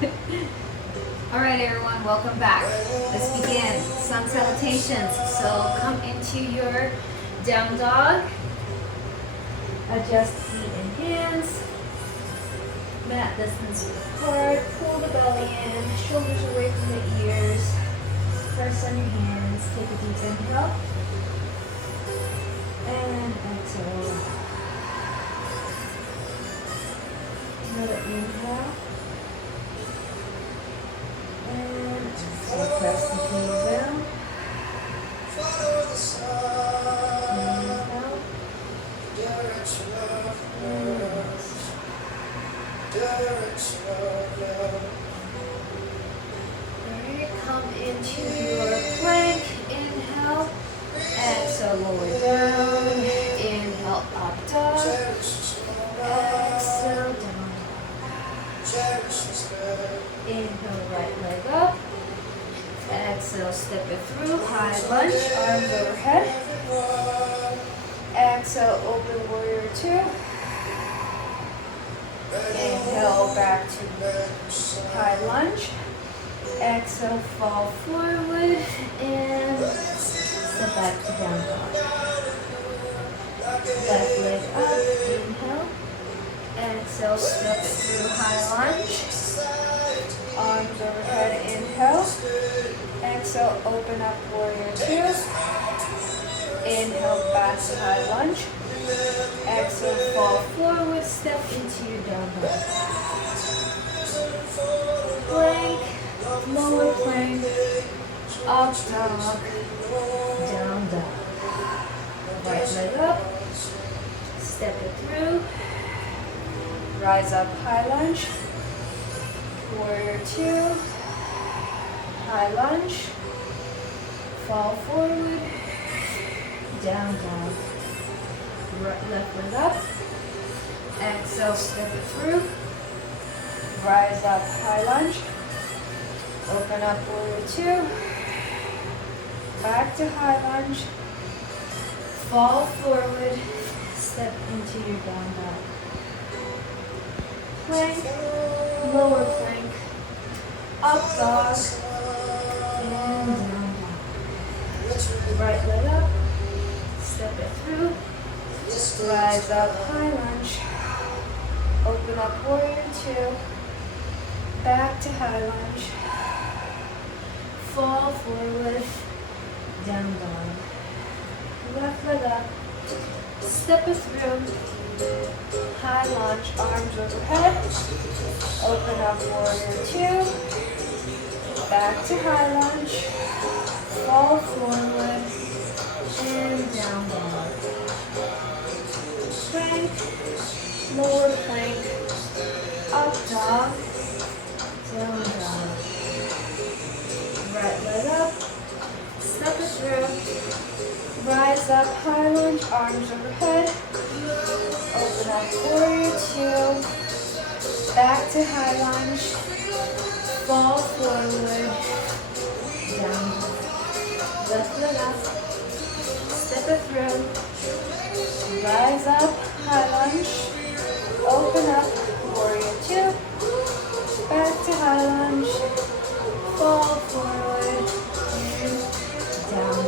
Alright everyone, welcome back. Let's begin. Sun salutations. So come into your down dog. Adjust feet and hands. Mat distance apart. Pull the belly in. Shoulders away from the ears. Press on your hands. Take a deep inhale. And exhale. Another inhale. And exhale. Press the heel down. Inhale. And alright, come into your plank. Inhale. Exhale, lower down. Inhale, up dog. Exhale, down. Inhale, right leg up. Exhale, step it through. High lunge, arms overhead. Exhale, open warrior two. Inhale, back to high lunge. Exhale, fall forward and step back to down dog. Left leg up, inhale. Exhale, step it through high lunge. Arms overhead, inhale. Exhale, open up warrior two. Inhale, back to high lunge. Exhale, fall forward, step into your down dog. Plank, lower plank, up dog, down dog. Right leg up, step it through. Rise up, high lunge. Warrior two. High lunge. Fall forward. Down dog. Left leg up. Exhale, step it through. Rise up, high lunge. Open up, warrior two. Back to high lunge. Fall forward. Step into your down dog. Plank, lower plank, up dog, and down dog. Right leg up, step it through, rise up, high lunge, open up warrior two, back to high lunge, fall forward, down dog. Left leg up, step it through, high lunge, arms overhead. Open up warrior two. Back to high lunge. Fall forward. And down dog. Plank. Lower plank. Up dog. Down dog. Right leg up. Step it through. Rise up, high lunge, arms overhead. Open up warrior two. Back to high lunge. Fall forward. Down. Left leg up. Step it through. Rise up, high lunge. Open up warrior two. Back to high lunge. Fall forward. And down.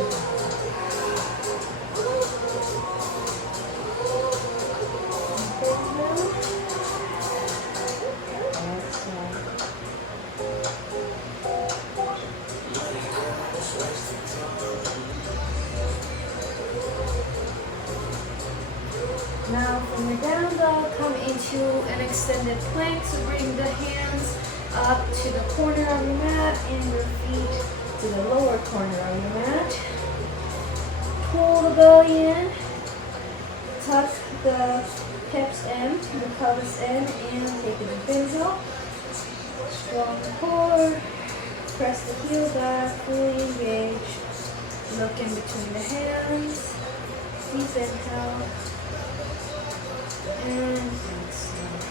Now from your down dog, come into an extended plank. So bring the hands up to the corner of your mat and your feet to the lower corner of your mat. Pull the belly in. Tuck the hips in, the pelvis in, and take a deep inhale. Strong core. Press the heel back, fully engage. Look in between the hands. Deep inhale. And exhale.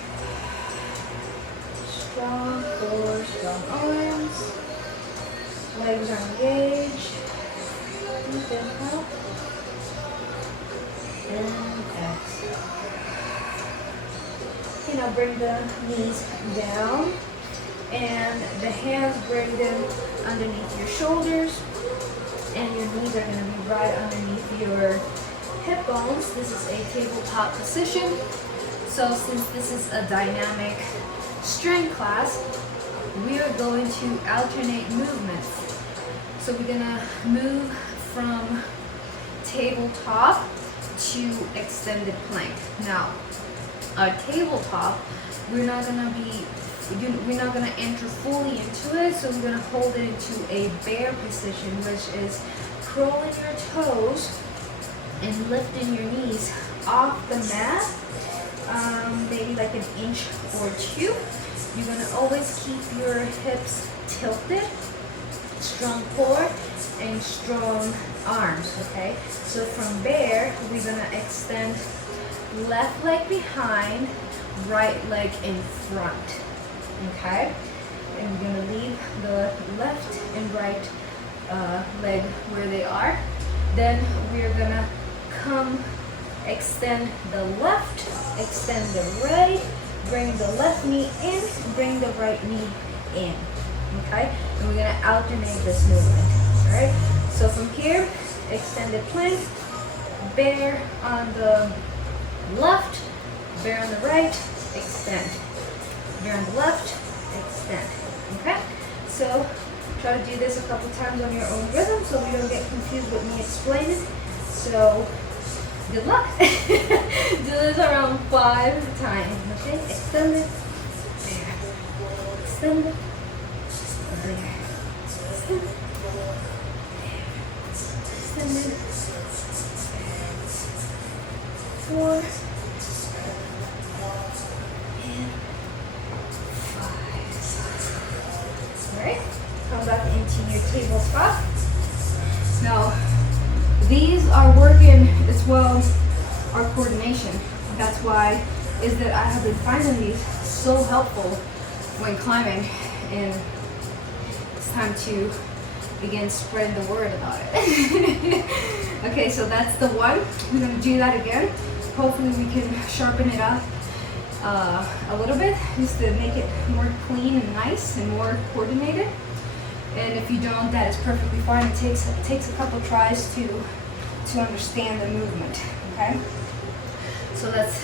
Strong core, strong arms. Legs are engaged. Deep inhale. And exhale. Bring the knees down. and the hands, bring them underneath your shoulders, and your knees are going to be right underneath your hip bones. This is a tabletop position. So since this is a dynamic strength class, we are going to alternate movements. So we're going to move from tabletop to extended plank. Now, our tabletop, we're not going to enter fully into it, so we're going to hold it into a bear position, which is curling your toes and lifting your knees off the mat, maybe like an inch or two. You're going to always keep your hips tilted, strong core and strong arms, okay? So from bear, we're going to extend left leg behind, right leg in front, okay? And we're going to leave the left and right leg where they are. Then we're going to come, extend the left, extend the right, bring the left knee in, bring the right knee in, okay? And we're going to alternate this movement, all right? So from here, extended plank, bear on the left, bear on the right, extend. Bear on the left, extend, okay? So try to do this a couple times on your own rhythm so we don't get confused with me explaining. So good luck. Do this around 5 times, okay? Extend it, bear, extend it, bear, extend it, bear, extend it, bear. 4 and 5. All right, come back into your tabletop. Now, these are working as well our coordination. That's why is that I have been finding these so helpful when climbing, and it's time to begin spreading the word about it. Okay, so that's the one. We're going to do that again. Hopefully we can sharpen it up a little bit just to make it more clean and nice and more coordinated. And if you don't, that is perfectly fine. It takes a couple tries to understand the movement, okay? So let's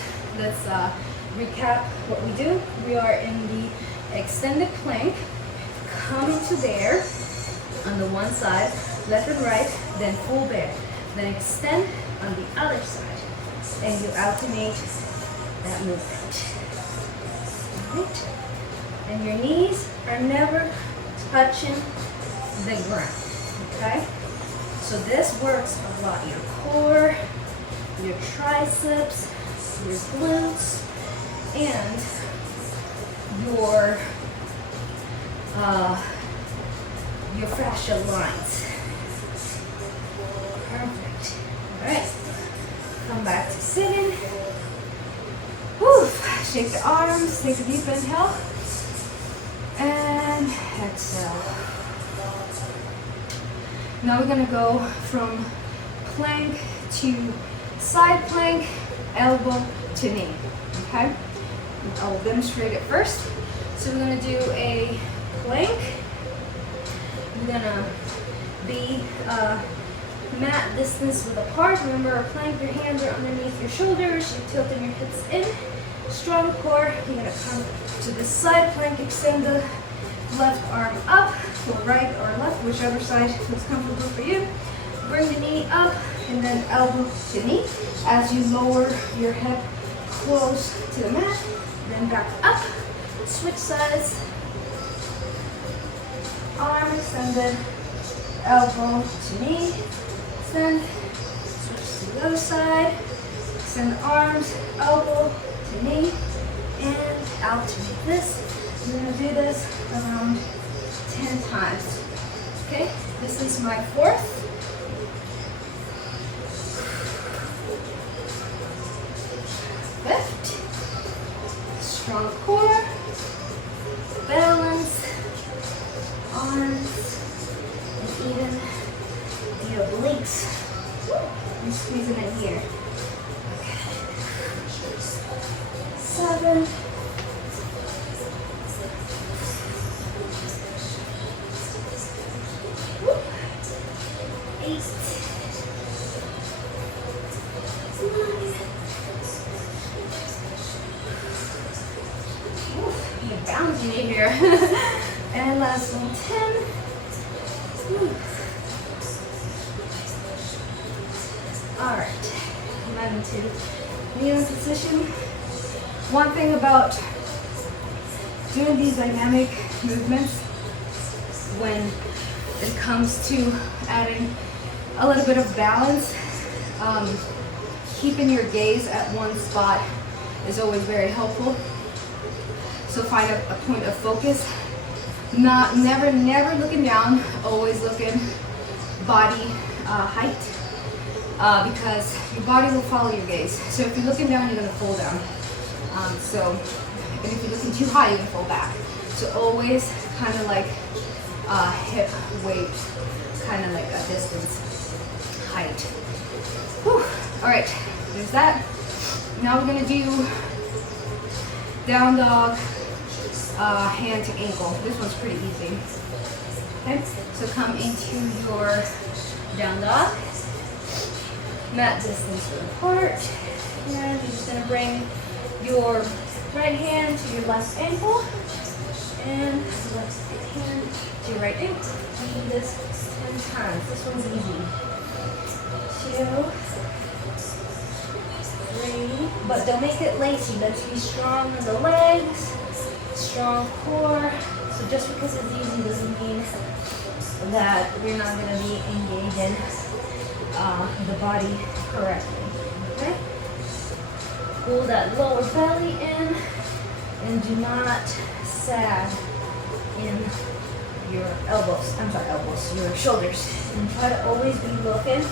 recap what we do. We are in the extended plank, coming to bear on the one side, left and right, then full bear. Then extend on the other side, and you alternate that movement. All right? And your knees are never touching the ground, okay? So this works a lot. Your core, your triceps, your glutes, and your fascial lines. Perfect. All right. Come back to sitting. Whew. Shake the arms. Take a deep inhale. And exhale. Now we're going to go from plank to side plank, elbow to knee. Okay? I will demonstrate it first. So we're going to do a plank. We're going to be mat distance width apart. Remember, a plank, your hands are underneath your shoulders. You're tilting your hips in. Strong core. You're going to come to the side plank. Extend the left arm up, or right or left, whichever side feels comfortable for you. Bring the knee up and then elbow to knee as you lower your head close to the mat. Then back up. Switch sides. Arm extended. Elbow to knee. Extend. Switch to the other side. Extend the arms. Elbow to knee. And alternate this. We're going to do this around 10 times. Okay? This is my 4th. Strong core, balance, arms, and even the obliques. I'm squeezing it here. Okay. 7, balance you need here. And last one, 10. Whew. All right, 11 to kneeling position. One thing about doing these dynamic movements, when it comes to adding a little bit of balance, keeping your gaze at one spot is always very helpful. So find a point of focus. Never looking down, always looking body height, because your body will follow your gaze. So if you're looking down, you're gonna fall down. And if you're looking too high, you're gonna fall back. So always kind of like hip weight, kind of like a distance height. Whew. All right, there's that. Now we're gonna do down dog, hand to ankle. This one's pretty easy. Okay, so come into your down dog, mat distance apart, and you're just gonna bring your right hand to your left ankle and left hand to your right ankle. Do this 10 times. This one's easy. 2, 3, but don't make it lazy. Let's be strong in the legs, strong core. So just because it's easy doesn't mean that we're not going to be engaging the body correctly. Okay? Pull that lower belly in and do not sag in your your shoulders. And try to always be looking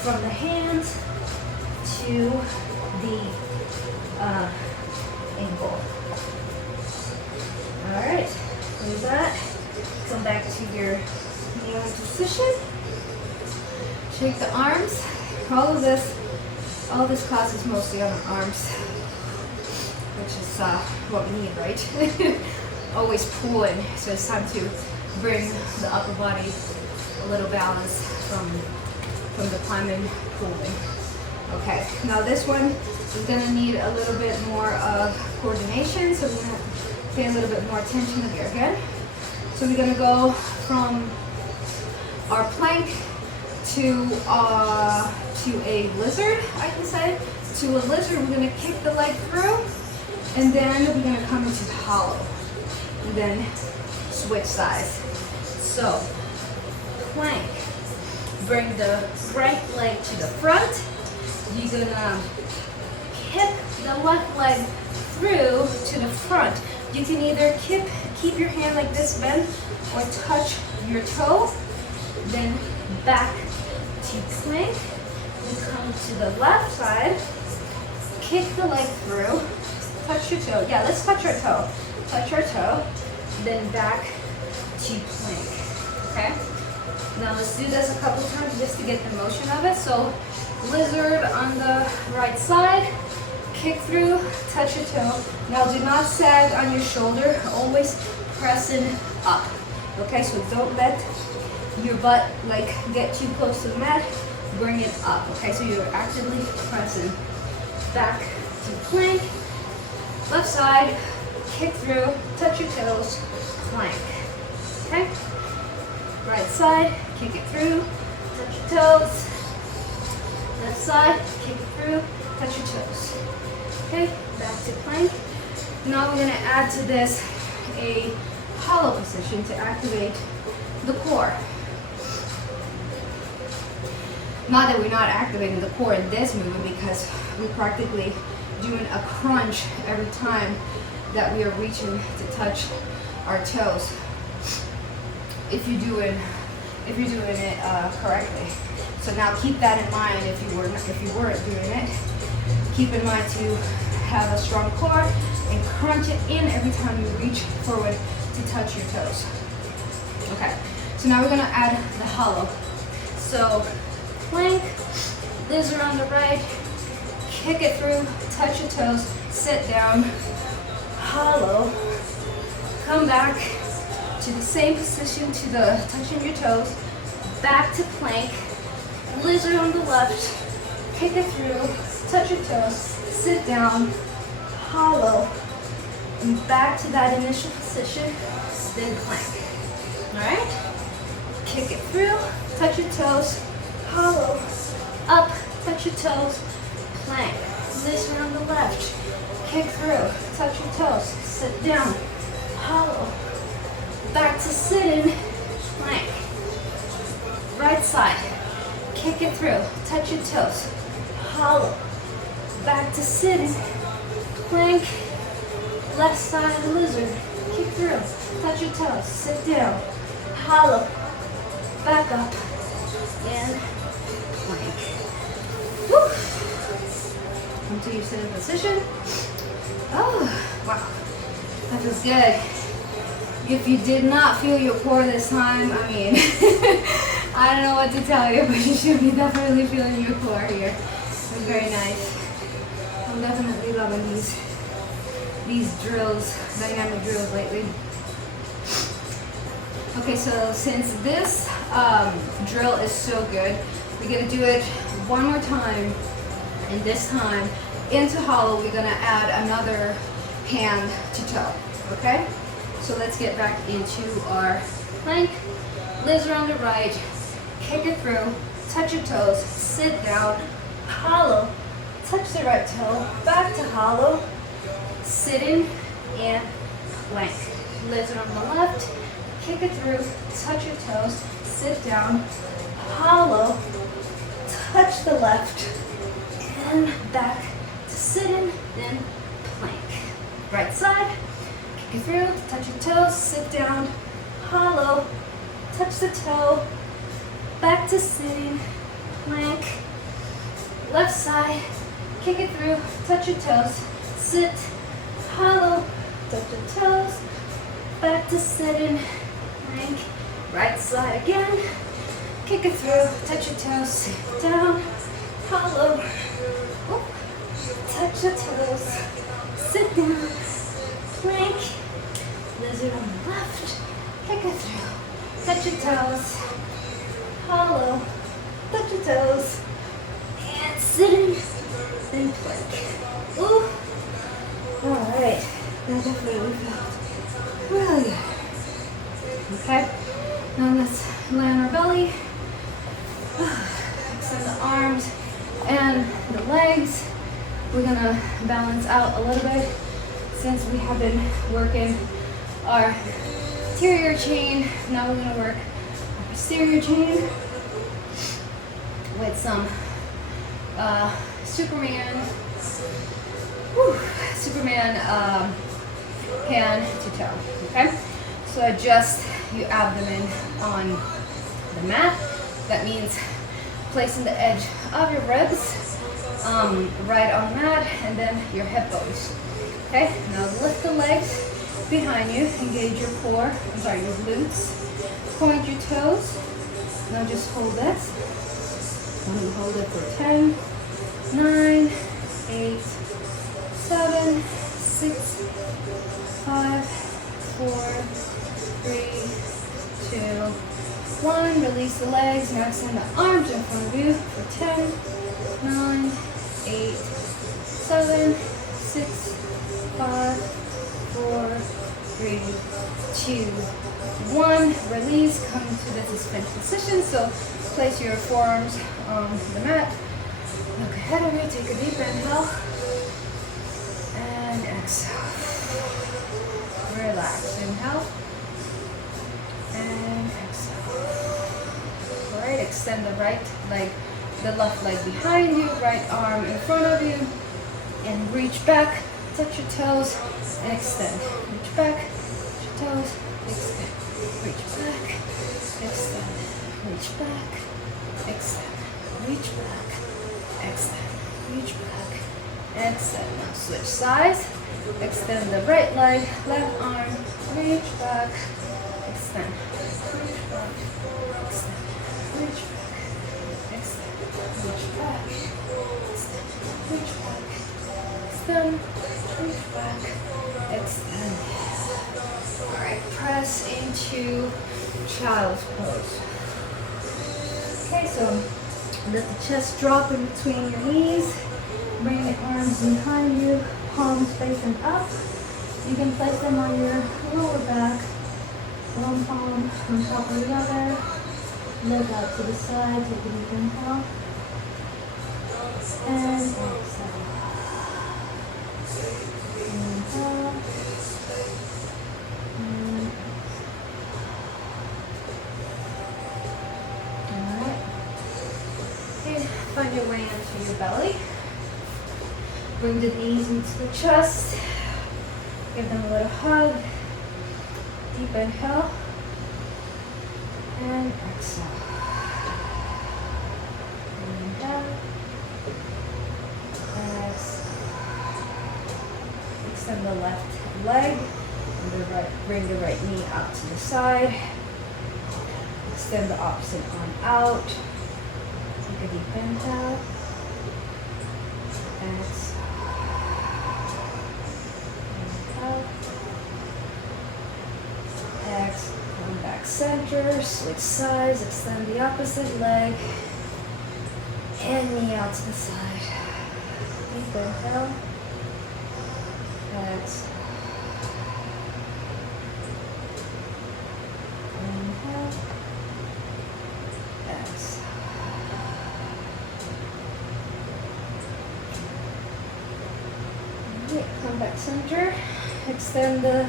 from the hands to the ankle. All right, do that. Come back to your kneeling position. Shake the arms. All this class is mostly on the arms, which is what we need, right? Always pulling, so it's time to bring the upper body a little balance from the climbing, pulling. Okay, now this one is gonna need a little bit more of coordination, so we're gonna pay a little bit more attention here again. So we're gonna go from our plank to a lizard, I can say. To a lizard, we're gonna kick the leg through, and then we're gonna come into hollow, and then switch sides. So, plank, bring the right leg to the front. You're gonna kick the left leg through to the front. You can either keep your hand like this bent, or touch your toe, then back to plank. You come to the left side, kick the leg through, touch your toe. Yeah, let's touch our toe. Touch our toe, then back to plank. Okay? Now let's do this a couple times just to get the motion of it. So lizard on the right side, kick through, touch your toe. Now do not sag on your shoulder, always pressing up. Okay, so don't let your butt like get too close to the mat. Bring it up. Okay, so you're actively pressing. Back to plank. Left side, kick through, touch your toes, plank. Okay? Right side, kick it through, touch your toes. Left side, kick it through, touch your toes. Okay, back to plank. Now we're gonna add to this a hollow position to activate the core. Not that we're not activating the core in this movement, because we're practically doing a crunch every time that we are reaching to touch our toes. If you're doing it correctly. So now keep that in mind. If you weren't doing it, keep in mind to have a strong core and crunch it in every time you reach forward to touch your toes. Okay. So now we're gonna add the hollow. So plank, lizard on the right, kick it through, touch your toes, sit down, hollow, come back to the same position, to the touching your toes, back to plank, lizard on the left, kick it through, touch your toes, sit down, hollow, back to that initial position, then plank. All right? Kick it through, touch your toes, hollow, up, touch your toes, plank. This one on the left, kick through, touch your toes, sit down, hollow, back to sitting, plank. Right side, kick it through, touch your toes, hollow, back to sitting, plank. Left side lizard, kick through, touch your toes, sit down, hollow, back up, and plank. Woo. Until you sit in position. Oh, wow, that feels good. If you did not feel your core this time, I mean, I don't know what to tell you, but you should be definitely feeling your core here. It's very nice. I'm definitely loving these drills, dynamic drills lately. Okay, so since this drill is so good, we're gonna do it one more time, and this time into hollow, we're gonna add another hand to toe, okay? So let's get back into our plank. Lizard on the right, kick it through, touch your toes, sit down, hollow, touch the right toe, back to hollow, sitting and plank. Lizard on the left, kick it through, touch your toes, sit down, hollow, touch the left, and back to sitting, then plank. Right side, kick it through, touch your toes, sit down, hollow, touch the toe, back to sitting, plank. Left side, kick it through, touch your toes, sit, hollow, touch your toes, back to sitting, plank. Right side again, kick it through, touch your toes, sit down, hollow, oh, touch your toes, sit down, plank. Lizard on the left, kick it through, touch your toes, hollow, touch your toes, and sitting, then plank. Ooh. All right, that definitely felt really good. Okay, now let's lay on our belly, extend the arms and the legs. We're gonna balance out a little bit since we have been working our anterior chain. Now we're gonna work our posterior chain with some Superman hand to toe, okay? So adjust your abdomen on the mat. That means placing the edge of your ribs right on the mat, and then your hip bones. Okay, now lift the legs behind you, engage your core, your glutes, point your toes. Now just hold this. And hold it for 10, 9, 8, 7, 6, 5, 4, 3, 2, 1. Release the legs. Now extend the arms in front of you for 10, 9, 8, 7, 6, 5, 4, 3, 2, 1. Release. Come to the suspended position. So place your forearms on the mat. Look ahead of you. Take a deep inhale and exhale. Relax. Inhale and exhale. All right. Extend the right leg, the left leg behind you, right arm in front of you, and reach back. Touch your toes and extend. Reach back. Touch your toes. Extend. Reach back. Extend. Reach back. Extend. Reach back. Extend. Reach back. Extend. Now switch sides. Extend the right leg, left arm. Reach back. Extend. Reach back. Extend. Reach back. Extend. Reach back. Extend. Reach back. Extend. Reach back. Extend. All right. Press into child's pose. Okay, so let the chest drop in between your knees. Bring the arms behind you, palms facing up. You can place them on your lower back, one palm on top of the other, leg out to the side, take a deep inhale, and exhale. Inhale, and alright. Okay, find your way into your belly. Bring the knees into the chest. Give them a little hug. Deep inhale. And exhale. Inhale. Exhale. Extend the left leg. Bring the right knee out to the side. Extend the opposite arm out. Take a deep inhale. Exhale. Exhale, come back center, switch sides, extend the opposite leg, and knee out to the side. Deep inhale, exhale, inhale, exhale. Alright, come back center, extend the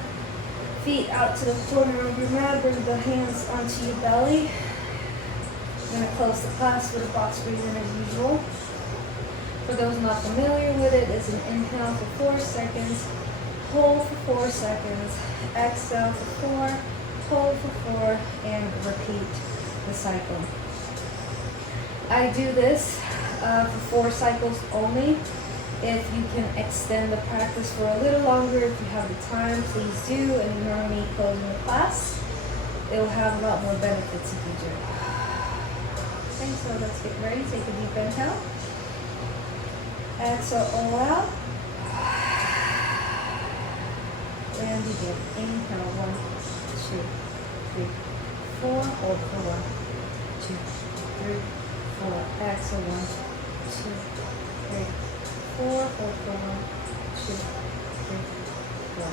feet out to the corner of your mat, bring the hands onto your belly. I'm going to close the class with a box breathing as usual. For those not familiar with it, it's an inhale for 4 seconds, hold for 4 seconds, exhale for 4, hold for 4, and repeat the cycle. I do this for 4 cycles only. If you can extend the practice for a little longer, if you have the time, please do, and ignore me closing the class. It will have a lot more benefits if you do. Okay, so let's get ready. Take a deep inhale. Exhale all out. And begin. Inhale, 1, 2, 3, 4. Hold for 1, 2, 3, 4. Exhale, 1, 2, 3. 4, hold for 1, 2, 3, 4.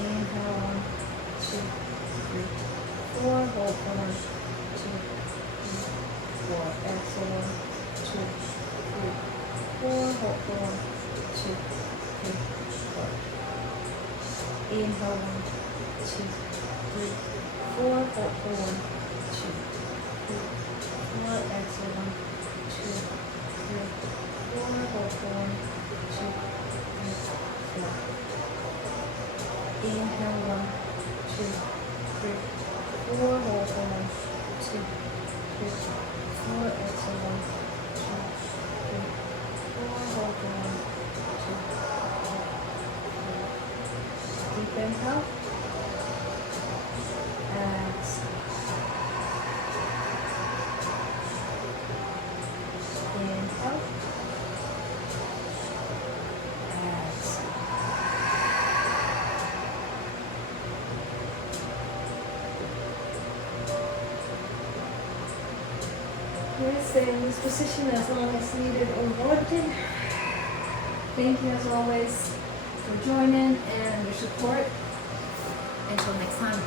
Inhale, 1, 2, 3, 4. Hold for 1, 2, 3, 4. Exhale, 1, 2, 3, 4. Hold for 1, 2, 3, 4. Inhale, 1, 2, 3, 4. Hold for 1, 2, 3, 4. Exhale, 1, 2, 3, 4, hold for 1, 2, 3, 4. Inhale, 1, 2, 3, 4, hold for 1, 2, 3, 4. Exhale, 1, 2, 3, 4, hold for 1, 2, 3, 4. Deep inhale. Exhale. Inhale. Stay in this position as long as needed or wanted. Thank you as always for joining and your support. Until next time.